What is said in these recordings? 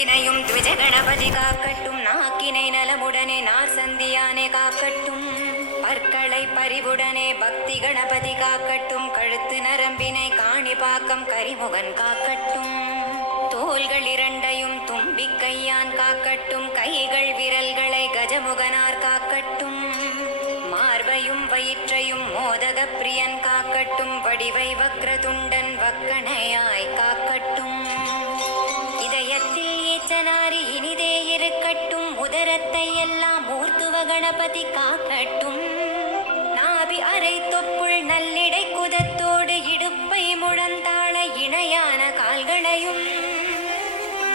இரண்டினையும் த்விஜ கணபதி காக்கட்டும். நாக்கினை நலமுடனே நார் சந்தியானே காக்கட்டும். பற்களை பரிவுடனே பக்தி கணபதி காக்கட்டும். கழுத்து நரம்பினை காணிபாக்கம் கரிமுகன் காக்கட்டும். தோள்கள் இரண்டையும் தும்பிக்கையான் காக்கட்டும். கைகள் விரல்களை கஜமுகனார் காக்கட்டும். மார்பையும் வயிற்றையும் மோதக பிரியன் காக்கட்டும். வடிவை வக்ரதுண்டன் வக்கணையாய் காக்கட்டும். இதயத்தில் ஏச்சனாரி இனிதே இருக்கட்டும். உதரத்தை எல்லாம் ஊர்த்துவ கணபதி காக்கட்டும். நாபி அரை தொப்புள் நல்லிடை குதத்தோடு இடுப்பை முழந்தாள இணையான கால்களையும்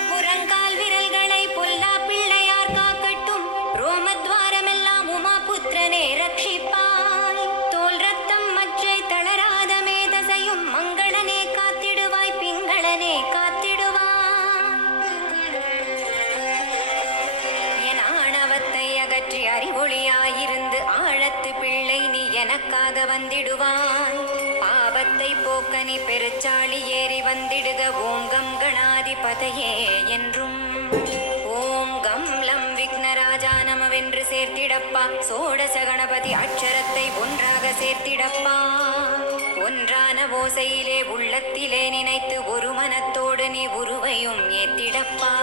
புறங்கால் விரல்களை பொல்லா பிள்ளையார் காக்கட்டும். ரோமத்வாரமெல்லாம் உமா புத்திரனே ரட்சிப்பாய். தோல் ரத்தம் மற்றை தளராத மேதசையும் மங்களனே காத்திடுவாய். பிங்களனே காத்திடுவாய். என் ஆணவத்தை அகற்றி அறிவொளியாயிருந்து ஆழத்து பிள்ளை நீ எனக்காக வந்திடுவாய். பாவத்தை போக்கனி பெருச்சாளி ஏறி வந்திடுக. ஓம் கம் கணாதிபதையே என்றும் ஓம் கம் லம் விக்னராஜா நமவென்று சேர்த்திடப்பா. சோடச கணபதி அட்சரத்தை ஒன்றாக சேர்த்திடப்பா. ஒன்றான ஓசையிலே உள்ளத்திலே நினைத்து ஒரு மனத்தோடு நீ உருவையும் ஏத்திடப்பா.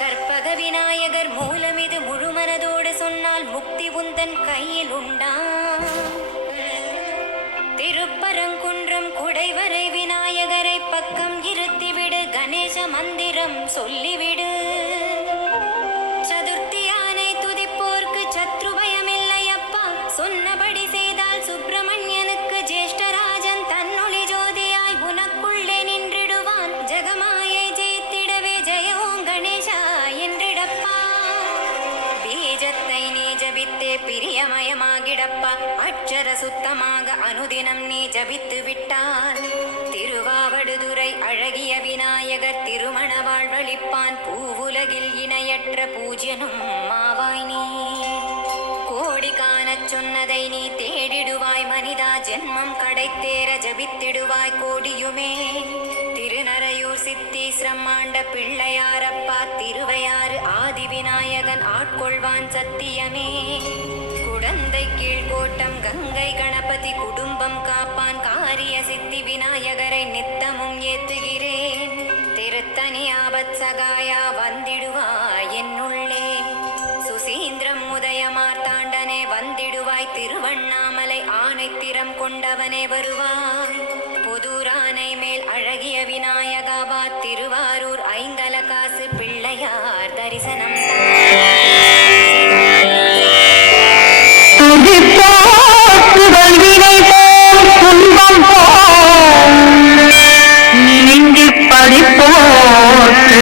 கற்பக விநாயகர் மூலம் இது முழுமனதோடு சொன்னால் முக்தி உந்தன் கையில் உண்டா. திருப்பரங்குன்றம் குடைவரை விநாயகரை பக்கம் இருத்திவிடு. கணேச மந்திரம் சொல்லிவிடு. சதுர்த்தி யானை துதிப்போர்க்கு சத்ருபயமில்லையப்பா. சொன்னபடி செய்தால் சுப்பிரமணியனுக்கு ஜேஷ்டராஜன் தன்னொளி ஜோதியாய் உனக்குள்ளே நின்றிடுவான். ஜெகமாயை ஜெயித்திடவே ஜெய ஓம் கணேசா என்றிடப்பா. பீஜத்தை நீ ஜபித்தே பிரியமயமாகிடப்பா. அட்சர சுத்தமாக அனுதினம் நீ ஜபித்து விட்டால் திருவாவடுதுறை அழகிய விநாயகர் திருமண வாழ்வழிப்பான். பூவுலகில் இணையற்ற பூஜ்யனும் மாவாய் நீ. கோடி காணச் சொன்னதை நீ தேடிடுவாய் மனிதா. ஜென்மம் கடைத்தேர ஜபித்திடுவாய் கோடியுமே. திருநரையூர் சித்தீஸ்வரம் ஆண்ட பிள்ளையாரப்பா. திருவையாறு ஆதி விநாயகன் ஆட்கொள்வான் சத்தியமே. குடந்தை கீழ்கோட்டம் கங்கை கணபதி குடும்பம் காப்பான். காரிய சித்தி விநாயகரை நித்தமும் ஏத்துகிறேன். திருத்தணி ஆபத் சகாயா வந்திடுவாய் என்னுள்ளே. சுசீந்திரம் உதயமார்த்தாண்டனே வந்திடுவாய். திருவண்ணாமலை ஆணைத்திறம் கொண்டவனே வருவாய். புதுரானை மேல் அழகிய விநாயகாவா. திருவாரூர் ஐங்கல காசு பிள்ளையார் தரிசனம் வினை